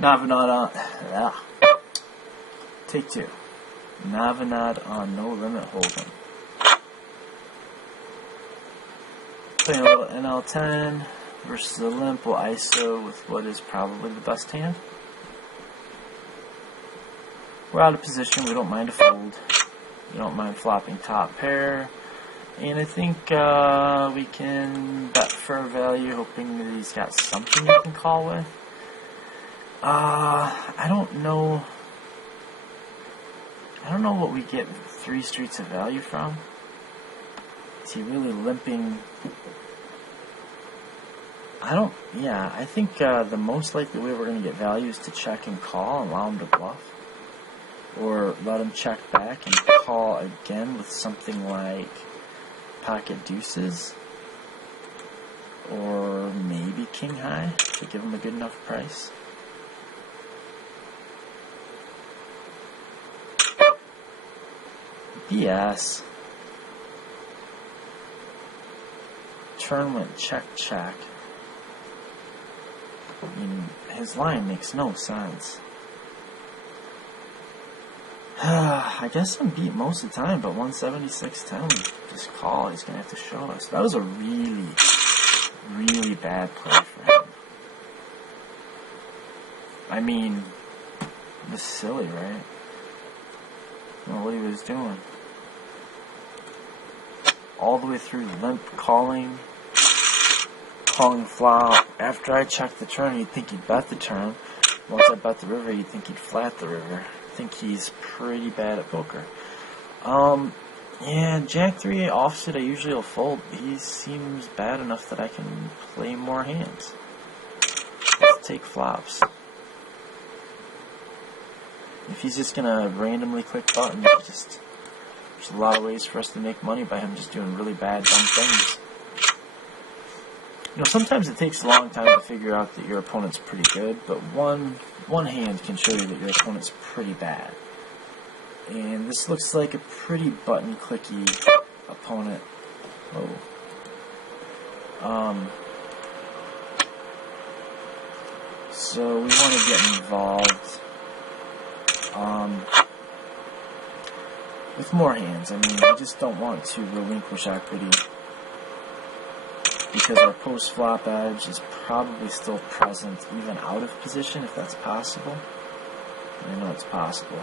Navinad on... Take two. Navinad on no limit hold'em. Playing a little NL10 versus a limp. We'll ISO with what is probably the best hand. We're out of position. We don't mind a fold. We don't mind flopping top pair. And I think we can bet for value, hoping that he's got something he can call with. I don't know what we get 3 streets of value from. Is he really limping? I think the most likely way we're going to get value is to check and call and allow him to bluff. Or let him check back and call again with something like pocket deuces. Or maybe king high to give him a good enough price. BS. Turn went check check. I mean, his line makes no sense. I guess I'm beat most of the time, but 176.10, just call. He's going to have to show us. That was a really, really bad play for him. I mean, it was silly, right? I don't know what he was doing. All the way through limp, calling flop. After I checked the turn, you'd think he'd bet the turn. Once I bet the river, you'd think he'd flat the river. I think he's pretty bad at poker. Yeah, Jack 3 offsuit I usually will fold. He seems bad enough that I can play more hands. Let's take flops. If he's just gonna randomly click buttons, there's a lot of ways for us to make money by him just doing really bad, dumb things. You know, sometimes it takes a long time to figure out that your opponent's pretty good, but one hand can show you that your opponent's pretty bad. And this looks like a pretty button-clicky opponent. So we want to get involved with more hands. I mean, we just don't want to relinquish equity because our post-flop edge is probably still present even out of position, if that's possible. I know it's possible.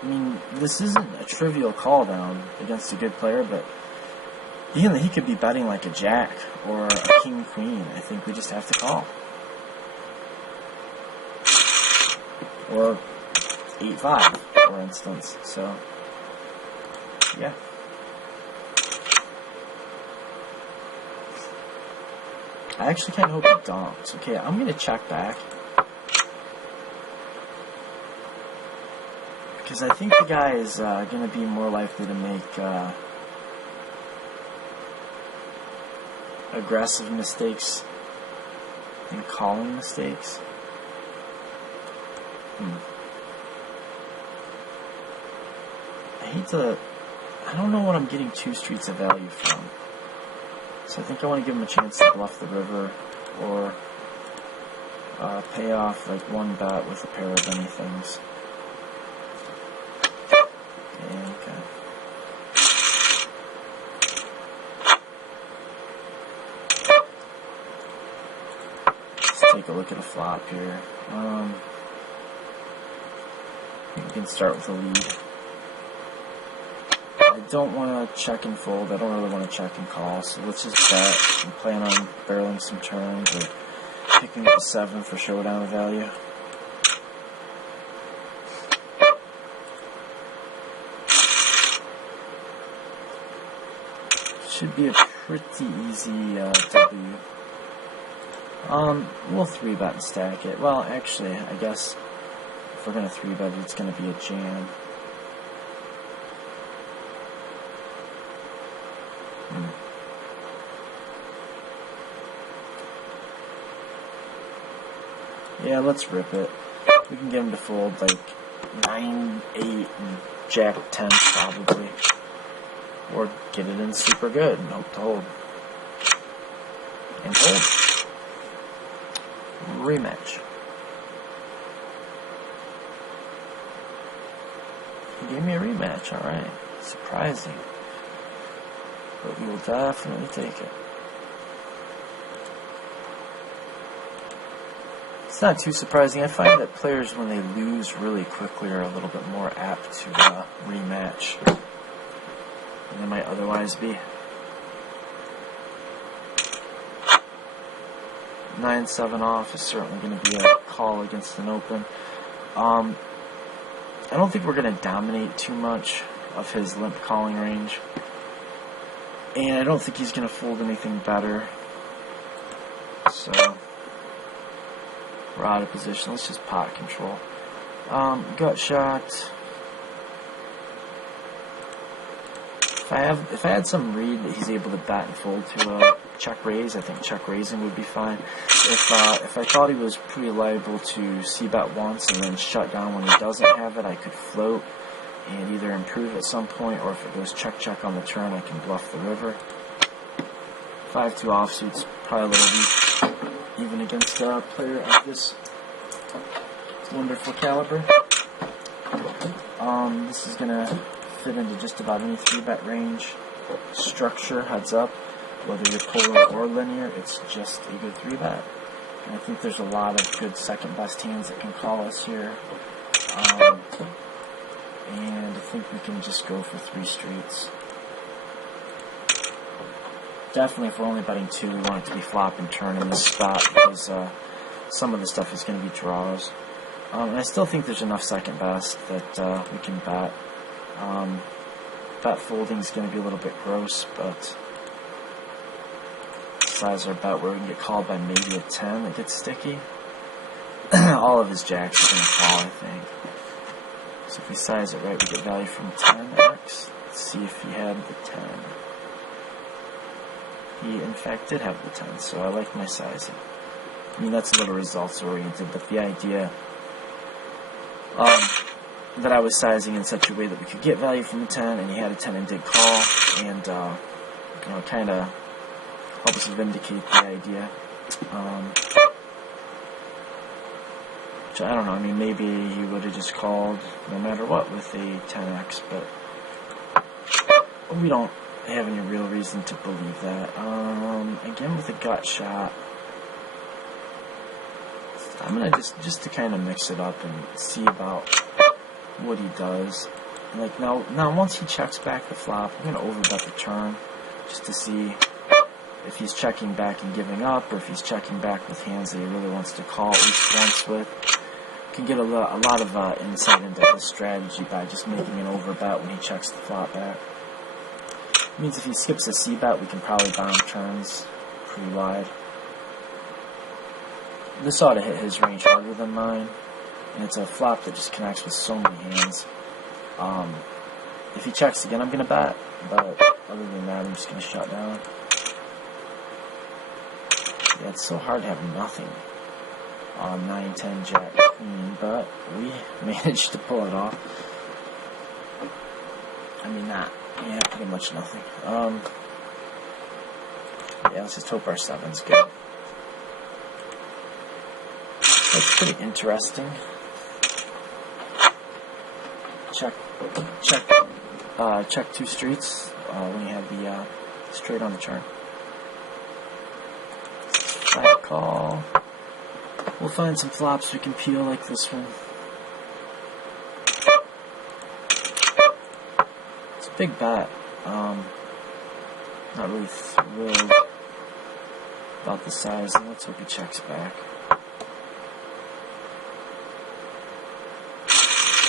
I mean, this isn't a trivial call down against a good player, but he could be betting like a jack or a king queen. I think we just have to call. Or 8-5, for instance. So, yeah. I actually kind of hope he donks. Okay, I'm going to check back. Because I think the guy is going to be more likely to make aggressive mistakes than calling mistakes. I don't know what I'm getting 2 streets of value from. So I think I want to give him a chance to bluff the river or pay off like one bet with a pair of anythings. Okay. Let's take a look at a flop here. We can start with a lead. I don't want to check and fold. I don't really want to check and call. So let's just bet and plan on barreling some turns or picking up a 7 for showdown value. Should be a pretty easy W. We'll 3-bet and stack it. Well, actually, I guess if we're going to 3-bet it, it's going to be a jam. Yeah, let's rip it. We can get him to fold like 9, 8, and Jack 10 probably. Or get it in super good and hope to hold. And hold. Rematch. He gave me a rematch, alright. Surprising. But we will definitely take it. It's not too surprising. I find that players, when they lose really quickly, are a little bit more apt to rematch than they might otherwise be. 9-7 off is certainly going to be a call against an open. I don't think we're going to dominate too much of his limp calling range. And I don't think he's going to fold anything better. So we're out of position. Let's just pot control. Gut shot. If I had some read that he's able to bet and fold to a check raise, I think check raising would be fine. If I thought he was pretty liable to c-bet once and then shut down when he doesn't have it, I could float and either improve at some point, or if it goes check-check on the turn, I can bluff the river. 5-2 offsuit's probably a little weak, even against a player of this wonderful caliber. This is going to fit into just about any 3-bet range. Structure, heads up, whether you're polar or linear, it's just a good 3-bet. And I think there's a lot of good second-best hands that can call us here. And I think we can just go for 3 streets. Definitely, if we're only betting 2, we want it to be flop and turn in this spot, because some of the stuff is going to be draws. And I still think there's enough second best that we can bet. Bet folding is going to be a little bit gross, but size our bet where we can get called by maybe a 10 that gets sticky. All of his jacks are going to call, I think. So if we size it right, we get value from 10x. Let's see if he had the 10. He, in fact, did have the 10, so I like my sizing. I mean, that's a little results-oriented, but the idea that I was sizing in such a way that we could get value from the 10, and he had a 10 and did call, and, kind of help us vindicate the idea. Which, I don't know, I mean, maybe he would have just called no matter what with a 10x, but we don't have any real reason to believe that. Again, with a gut shot, I'm going to just to kind of mix it up and see about what he does. Like now once he checks back the flop, I'm going to overbet the turn just to see if he's checking back and giving up, or if he's checking back with hands that he really wants to call at least once with. Can get a lot of insight into his strategy by just making an overbet when he checks the flop back. It means if he skips a c-bet, we can probably bomb turns pretty wide. This ought to hit his range harder than mine, and it's a flop that just connects with so many hands. If he checks again, I'm going to bet, but other than that, I'm just going to shut down. Yeah, it's so hard to have nothing on 9, 10, jack, queen, but we managed to pull it off. I mean, yeah, pretty much nothing. Yeah, let's just hope our 7's good. That's pretty interesting. Check 2 streets when you have the straight on the turn. Flat call. We'll find some flops we can peel like this one. It's a big bet. Not really thrilled about the size. Let's hope he checks back.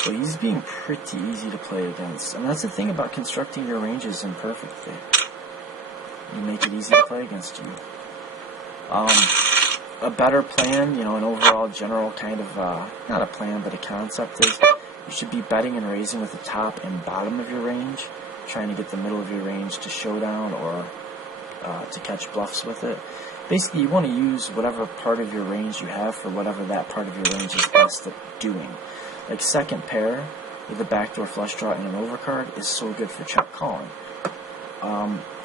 But he's being pretty easy to play against. And that's the thing about constructing your ranges imperfectly. You make it easy to play against you. A better plan, an overall general kind of, not a plan, but a concept is you should be betting and raising with the top and bottom of your range, trying to get the middle of your range to showdown or to catch bluffs with it. Basically, you want to use whatever part of your range you have for whatever that part of your range is best at doing. Like second pair with a backdoor flush draw and an overcard is so good for check calling.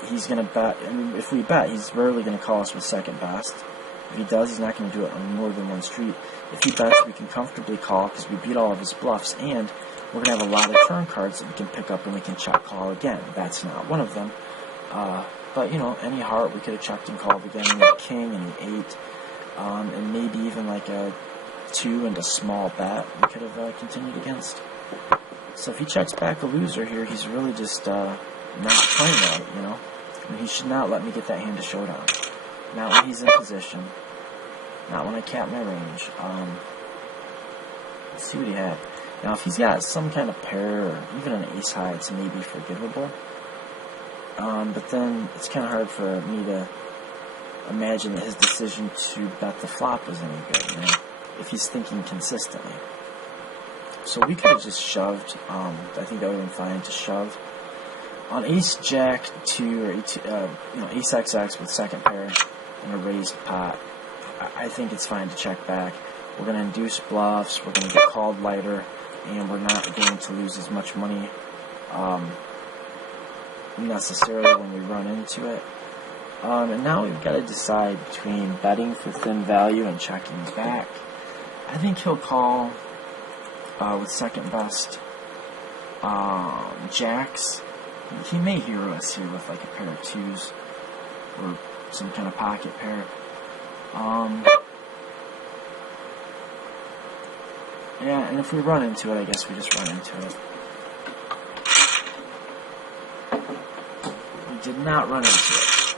He's going to bet, and if we bet, he's rarely going to call us with second best. If he does, he's not going to do it on more than one street. If he bets, we can comfortably call because we beat all of his bluffs, and we're going to have a lot of turn cards that we can pick up and we can check call again. That's not one of them. But, you know, any heart we could have checked and called again. We had king and an 8, and maybe even like a 2 and a small bet we could have continued against. So if he checks back a loser here, he's really just not playing right, you know. And he should not let me get that hand to showdown. Not when he's in position. Not when I cap my range. Let's see what he had. Now, if he's got some kind of pair or even an ace high, it's maybe forgivable. But then it's kind of hard for me to imagine that his decision to bet the flop was any good, you know, if he's thinking consistently. So we could have just shoved. I think that would have been fine to shove. On ace jack 2 or ace XX with second pair and a raised pot, I think it's fine to check back. We're going to induce bluffs, we're going to get called lighter, and we're not going to lose as much money necessarily when we run into it. And now we've got to decide between betting for thin value and checking back. I think he'll call with second best jacks. He may hero us here with like a pair of 2s or some kind of pocket pair. Yeah, and if we run into it, I guess we just run into it. We did not run into it.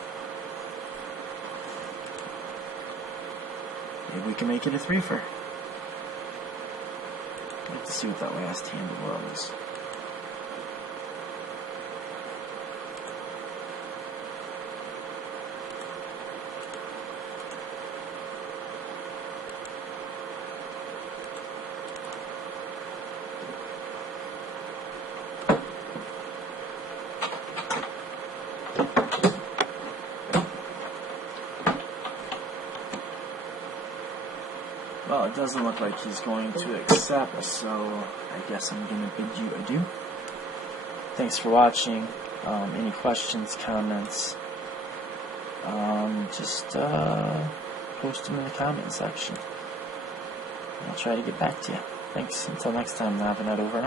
Maybe we can make it a 3-fer. Let's see what that last hand was. Well, it doesn't look like he's going to accept, so I guess I'm going to bid you adieu. Thanks for watching. Any questions, comments, just post them in the comment section. I'll try to get back to you. Thanks. Until next time, Navinet over and out.